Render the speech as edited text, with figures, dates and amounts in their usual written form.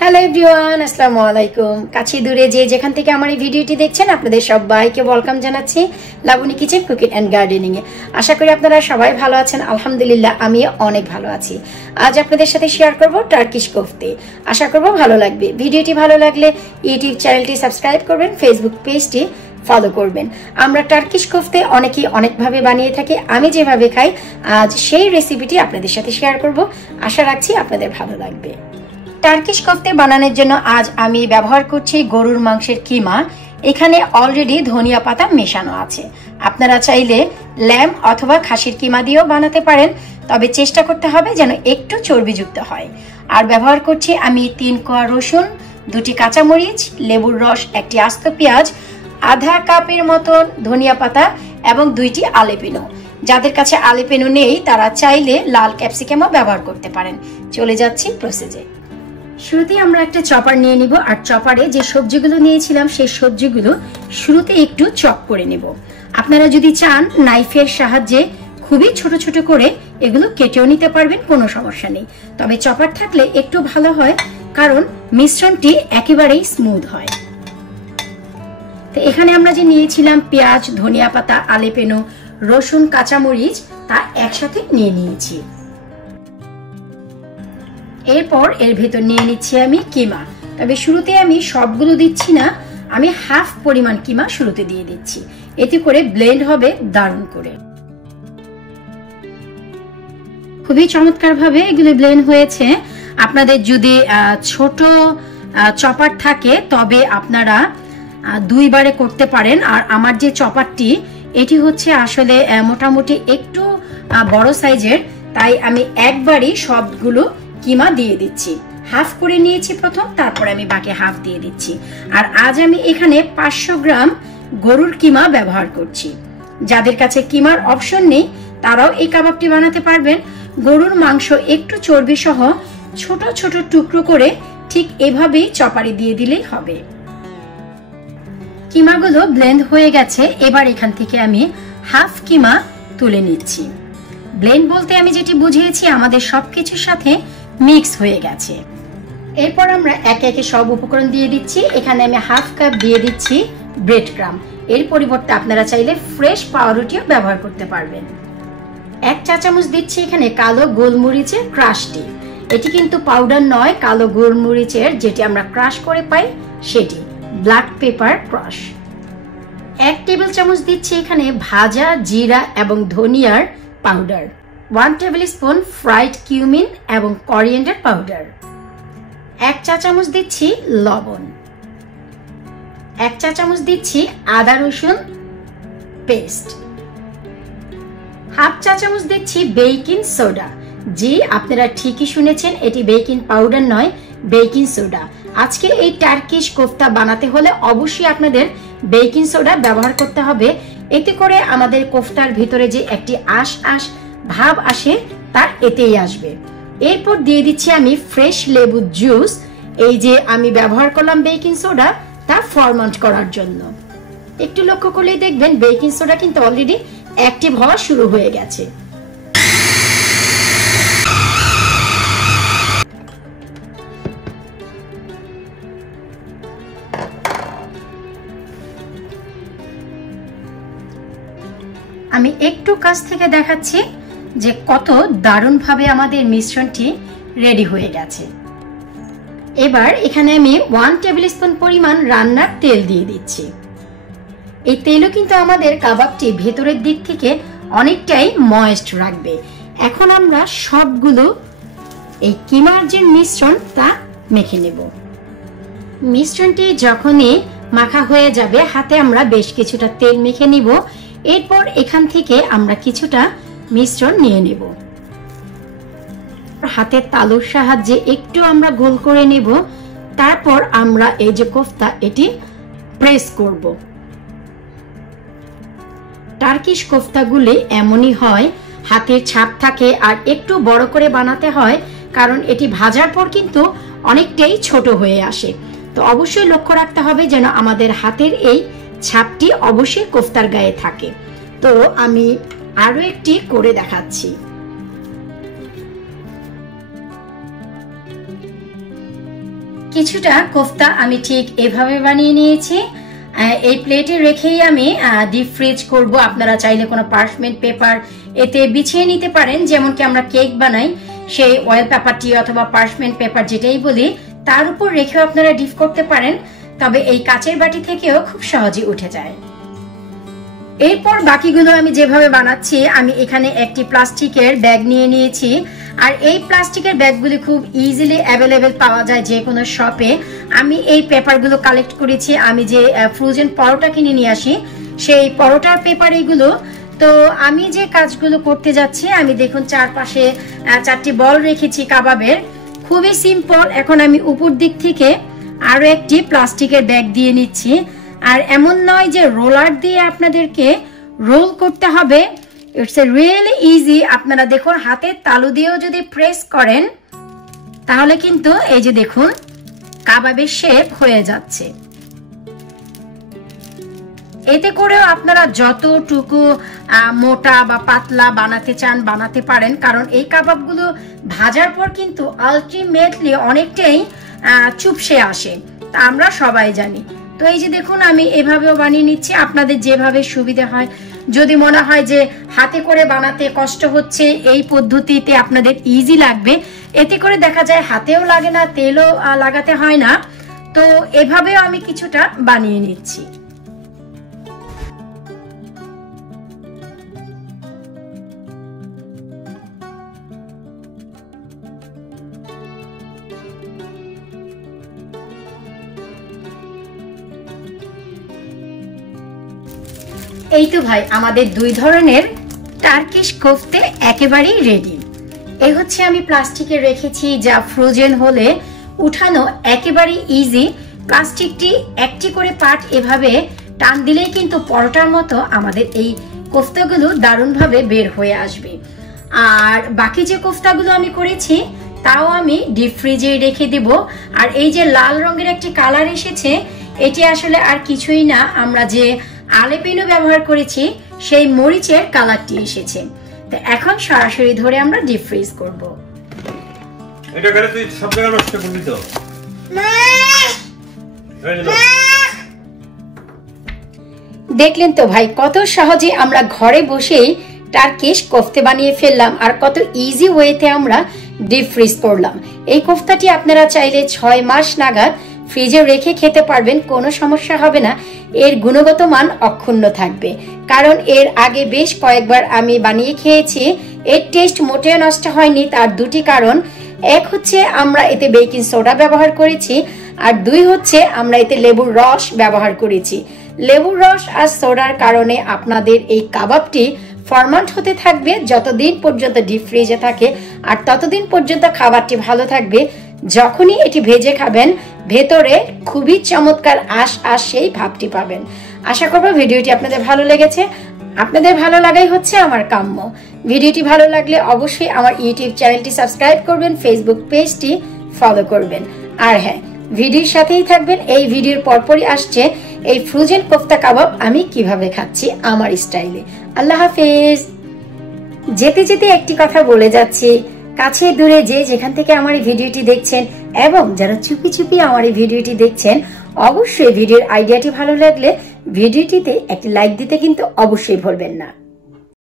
Hello everyone, আসসালামু আলাইকুম। কাছে দূরে যে যেখান থেকে আমার এই ভিডিওটি দেখছেন আপনাদের সবাইকে ওয়েলকাম জানাচ্ছি Laboni kitchen cooking and gardening এ। আশা করি আপনারা সবাই ভালো আছেন। আলহামদুলিল্লাহ আমি অনেক ভালো আছি। আজ আপনাদের সাথে শেয়ার করব টার্কিশ কোফতে। আশা করব ভালো লাগবে। ভিডিওটি ভালো লাগলে ইউটিউব চ্যানেলটি সাবস্ক্রাইব করবেন, ফেসবুক পেজটি ফলো করবেন। আমরা টার্কিশ কোফতে অনেকেই অনেকভাবে বানিয়ে থাকি। আমি যেভাবে খাই আজ সেই রেসিপিটি আপনাদের সাথে শেয়ার করব। আশা রাখছি আপনাদের ভালো লাগবে। টার্কিশ কোফতে বানানোর জন্য আজ আমি ব্যবহার করছি গরুর মাংসের কিমা। এখানে অলরেডি ধনিয়া পাতা মেশানো আছে। আপনারা চাইলে ল্যাম্ব অথবা খাসির কিমা দিয়েও বানাতে পারেন, তবে চেষ্টা করতে হবে যেন একটু চর্বিযুক্ত হয়। আর ব্যবহার করছি আমি 3 কোয়া রসুন, 2টি কাঁচামরিচ, লেবুর রস, 1টি আস্ত পেঁয়াজ, আধা কাপের মতন ধনিয়া পাতা এবং 2টি আলেপিনো। যাদের কাছে আলেপিনো নেই তারা চাইলে লাল ক্যাপসিকামও ব্যবহার করতে পারেন। চলে যাচ্ছি প্রসেসে। শুরুতে আমরা একটা চপার নিয়ে নিব, আর চপারে যে সবজিগুলো নিয়েছিলাম সেই সবজিগুলো শুরুতে একটু চপ করে নেব। আপনারা যদি চান নাইফের সাহায্যে খুবই ছোট ছোট করে এগুলো কেটেও নিতে পারবেন, কোনো সমস্যা নেই। তবে চপার থাকলে একটু ভালো হয়, কারণ মিশ্রণটি একেবারেই স্মুথ হয়। তো এখানে আমরা যে নিয়েছিলাম পেঁয়াজ, ধনিয়া পাতা, আলেপেনো, রসুন, কাঁচামরিচ তা একসাথে নিয়ে নিয়েছি। এরপর এর ভেতর নিয়ে নিচ্ছি আমি কিমা। তবে শুরুতে আমি সবগুলো দিচ্ছি না, আমি হাফ পরিমাণ কিমা শুরুতে দিয়ে দিচ্ছি। এতে করে ব্লেন্ড হবে দারুণ করে। খুবই চমৎকার ভাবে এগুলো ব্লেন্ড হয়েছে। আপনাদের যদি ছোট চপার থাকে তবে আপনারা 2 বারে করতে পারেন। আর আমার যে চপারটি এটি হচ্ছে আসলে মোটামুটি একটু বড় সাইজের, তাই আমি একবারই সবগুলো কিমা দিয়ে দিচ্ছি। হাফ করে নিয়েছি প্রথম, তারপর আমি বাকি হাফ দিয়ে দিচ্ছি। আর আজ আমি এখানে 500 গ্রাম গরুর কিমা ব্যবহার করছি। যাদের কাছে কিমার অপশন নেই তারাও এই কাবাবটি বানাতে পারবেন। গরুর মাংস একটু চর্বি সহ ছোট ছোট টুকরো করে ঠিক এভাবেই চপারে দিয়ে দিলেই হবে। কিমাগুলো ব্লেন্ড হয়ে গেছে। এবার এখান থেকে আমি হাফ কিমা তুলে নিচ্ছি। ব্লেন্ড বলতে আমি যেটি বুঝিয়েছি আমাদের সবকিছুর সাথে মিক্স হয়ে গেছে। এরপর আমরা একে একে সব উপকরণ দিয়ে দিচ্ছি। এখানে আমি হাফ কাপ দিয়ে দিচ্ছি ব্রেড ক্রাম্ব। এর পরিবর্তে আপনারা চাইলে ফ্রেশ পাউরুটিও ব্যবহার করতে পারবেন। 1 চা চামচ দিচ্ছি এখানে কালো গোলমরিচের ক্রাশটি। এটি কিন্তু পাউডার নয়, কালো গোলমরিচের যেটি আমরা ক্রাশ করে পাই সেটি, ব্ল্যাক পেপার ক্রাশ। 1 টেবিল চামচ দিচ্ছি এখানে ভাজা জিরা এবং ধনিয়ার powder. 1 table spoon fried cumin এবং করিয়েন্ডার পাউডার। 1 চা চামচ দিচ্ছি লবণ। 1 চা চামচ দিচ্ছি আদা রসুন পেস্ট। হাফ চা চামচ দিচ্ছি বেকিং সোডা। জি, আপনারা ঠিকই শুনেছেন, এটি বেকিং পাউডার নয়, বেকিং সোডা। আজকে এই টার্কিশ কোফতা বানাতে হলে অবশ্যই আপনাদের বেকিং সোডা ব্যবহার করতে হবে। এতে করে আমাদের কোফতার ভিতরে যে একটি আঁশ আঁশ ভাব আসে তা এতেই আসবে। এরপর দিয়ে দিচ্ছি আমি ফ্রেশ লেবু জুস। এই যে আমি ব্যবহার করলাম বেকিং সোডা তা ফরমেন্ট করার জন্য। একটু লক্ষ্য করলেই দেখবেন বেকিং সোডা কিন্তু অলরেডি অ্যাক্টিভ হওয়া শুরু হয়ে গেছে। আমি একটু কাছ থেকে দেখাচ্ছি যে কত দারুণভাবে আমাদের মিশ্রণটি রেডি হয়ে গেছে। এবার এখানে আমি 1 টেবিল স্পুন পরিমাণ রান্নার তেল দিয়ে দিচ্ছি। এই তেলও কিন্তু আমাদের কাবাবটি ভেতরের দিক থেকে অনেকটাই ময়েস্ট রাখবে। এখন আমরা সবগুলো এই কিমার যে মিশ্রণ তা মেখে নেব। মিশ্রণটি যখনই মাখা হয়ে যাবে হাতে আমরা বেশ কিছুটা তেল মেখে নিব। এরপর এখান থেকে আমরা কিছুটা মিশ্রণ নিয়ে নেব। হাতের তালুর সাহায্যে একটু আমরা গোল করে নেব। তারপর আমরা এই যে কোফতা এটি প্রেস করব। টার্কিশ কোফতাগুলি এমনই হয়, হাতের ছাপ থাকে আর একটু বড় করে বানাতে হয়, কারণ এটি ভাজার পর কিন্তু অনেকটাই ছোট হয়ে আসে। তো অবশ্যই লক্ষ্য রাখতে হবে যেন আমাদের হাতের এই ছাপটি অবশ্যই কোফতার গায়ে থাকে। তো আমি আরো একটি করে দেখাচ্ছি। কিছুটা কোফতা আমি ঠিক এভাবে বানিয়ে নিয়েছি। এই প্লেটে রেখেই আমি ডিপ ফ্রিজ করব। আপনারা চাইলে কোনো পার্চমেন্ট পেপার এতে বিছিয়ে নিতে পারেন, যেমন কি আমরা কেক বানাই সেই অয়েল পেপারটি অথবা পার্চমেন্ট পেপার যেটাই বলি তার উপর রেখেও আপনারা ডিপ করতে পারেন। তবে এই কাচের বাটি থেকেও খুব সহজে উঠে যায়। এরপর বাকিগুলো আমি যেভাবে বানাচ্ছি, আমি এখানে একটি প্লাস্টিকের ব্যাগ নিয়ে নিয়েছি। আর এই প্লাস্টিকের ব্যাগগুলি খুব ইজিলি অ্যাভেলেবেল পাওয়া যায় যে কোনো শপে। আমি এই পেপারগুলো কালেক্ট করেছি, আমি যে ফ্রোজেন পরোটা কিনে নিয়ে আসি সেই পরোটার পেপার এইগুলো। তো আমি যে কাজগুলো করতে যাচ্ছি, আমি দেখুন চারপাশে 4টি বল রেখেছি কাবাবের, খুবই সিম্পল। এখন আমি উপর দিক থেকে আরো একটি প্লাস্টিকের ব্যাগ দিয়ে নিচ্ছি। আর এমন নয় যে রোলার দিয়ে আপনাদেরকে রোল করতে হবে, ইটস রিয়েলি ইজি। আপনারা দেখুন হাতের তালু দিয়েও যদি প্রেস করেন তাহলে কিন্তু এই যে দেখুন কাবাবের শেপ হয়ে যাচ্ছে। এতে করেও আপনারা যতটুকু মোটা বা পাতলা বানাতে চান বানাতে পারেন, কারণ এই কাবাবগুলো ভাজার পর কিন্তু আলটিমেটলি অনেকটাই চুপসে আসে, তা আমরা সবাই জানি। তো এই যে দেখুন আমি এভাবেও বানিয়ে নিচ্ছি, আপনাদের যেভাবে সুবিধা হয়। যদি মনে হয় যে হাতে করে বানাতে কষ্ট হচ্ছে, এই পদ্ধতিতে আপনাদের ইজি লাগবে, এতে করে দেখা যায় হাতেও লাগে না, তেলও লাগাতে হয় না। তো এভাবেও আমি কিছুটা বানিয়ে নিচ্ছি। এই তো ভাই আমাদের 2 ধরনের টার্কিশ কোফতে একেবারেই রেডি। এই হচ্ছে আমি প্লাস্টিকে রেখেছি, যা ফ্রোজেন হলে উঠানো একেবারেই ইজি। প্লাস্টিকটি একটি করে পার্ট এভাবে টান দিলেই কিন্তু পরোটার মতো আমাদের এই কোফতাগুলো দারুণভাবে বের হয়ে আসবে। আর বাকি যে কোফতাগুলো আমি করেছি তাও আমি ডিপ ফ্রিজে রেখে দেব। আর এই যে লাল রঙের একটি কালার এসেছে, এটি আসলে আর কিছুই না, আমরা যে আলেপিনো ব্যবহার করেছি সেই মরিচের কালারটি এসেছে। তো এখন সরাসরি ধরে আমরা ডিপ ফ্রিজ করব। এটা করে তুই সব জায়গা নষ্ট করবি তো? দেখলেন তো ভাই কত সহজে আমরা ঘরে বসেই টার্কিশ কোফতে বানিয়ে ফেললাম, আর কত ইজি ওয়েতে আমরা ডিপ ফ্রিজ করলাম। এই কোফতাটি আপনারা চাইলে 6 মাস নাগাদ ফ্রিজে রেখে খেতে পারবেন, কোনো সমস্যা হবে না। এর গুণগত মান অক্ষুণ্ণ থাকবে, কারণ এর আগে বেশ কয়েকবার আমি বানিয়ে খেয়েছি, এর টেস্ট মোটেও নষ্ট হয়নি। তার 2টি কারণ, এক হচ্ছে আমরা এতে বেকিং সোডা ব্যবহার করেছি, আর 2 হচ্ছে আমরা এতে লেবুর রস ব্যবহার করেছি। লেবুর রস আর সোডার কারণে আপনাদের এই কাবাবটি ফরমেন্ট হতে থাকবে যতদিন পর্যন্ত ডিপ ফ্রিজে থাকে, আর ততদিন পর্যন্ত খাবারটি ভালো থাকবে। যখনই এটি ভেজে খাবেন ভেতরে খুবই চমৎকার আশ সেই ভাবটি পাবেন। আশা করব ভিডিওটি আপনাদের ভালো লেগেছে। আপনাদের ভালো লাগাই হচ্ছে আমার কাম্য। ভিডিওটি ভালো লাগলে অবশ্যই আমার ইউটিউব চ্যানেলটি সাবস্ক্রাইব করবেন, ফেসবুক পেজটি ফলো করবেন। আর হ্যাঁ, ভিডিওর সাথেই থাকবেন। এই ভিডিওর পরপরই আসছে এই ফ্রোজেন কোফতা কাবাব আমি কিভাবে খাচ্ছি আমার স্টাইলে। আল্লাহ হাফেজ। যেতে যেতে একটি কথা বলে যাচ্ছি, কাছে দূরে যে যেখান থেকে আমার এই ভিডিওটি দেখছেন এবং যারা চুপি চুপি আমার এই ভিডিওটি দেখছেন, অবশ্যই ভিডিওর আইডিয়াটি ভালো লাগলে ভিডিওটিতে একটি লাইক দিতে কিন্তু অবশ্যই ভুলবেন না।